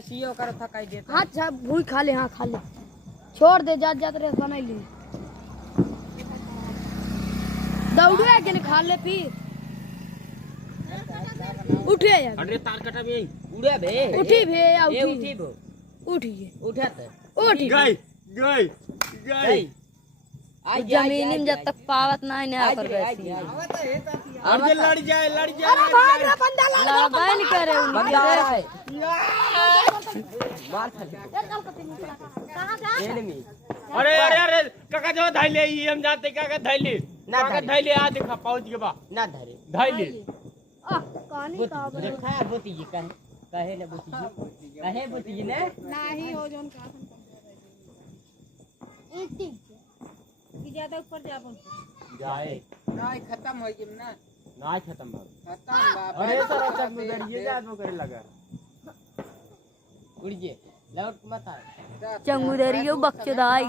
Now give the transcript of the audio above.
CO करो थकाई देता। हाँ जा भूई खा ले, हाँ खा ले, छोड़ दे, जात जात रे बना ली दौड़ू है कि खा ले फिर उठे यार। अरे तार कटा भी उड़े बे उठी भे या ए उठी उठी बो उठी उठा त उठी गई गई गई आई जमीन में जब तक पावत ना है कर बैठी अरे लड़ जाए अरे भाग रे बंदा लड़बा नहीं करे बंदा आ रहा है मार कहां जा एनिमी। अरे अरे अरे काका जो धैले ई हम जाते काका धैले ना काका धैले। धैले आ देखा पहुंच के बा ना धरे धैले आ कहानी का बरे देखा बोती जी कहे ना बोती जी कहे बोती जी ने नहीं हो जोन का ईटिंग की ज्यादा ऊपर जाबन जाए नहीं खत्म हो गई ना ना खत्म बा खत्म बाबा अरे सर चक में गड़िए जा तो करे लगा उड़ जे लौट मत आ चंगुदरियो बक्चोदा आई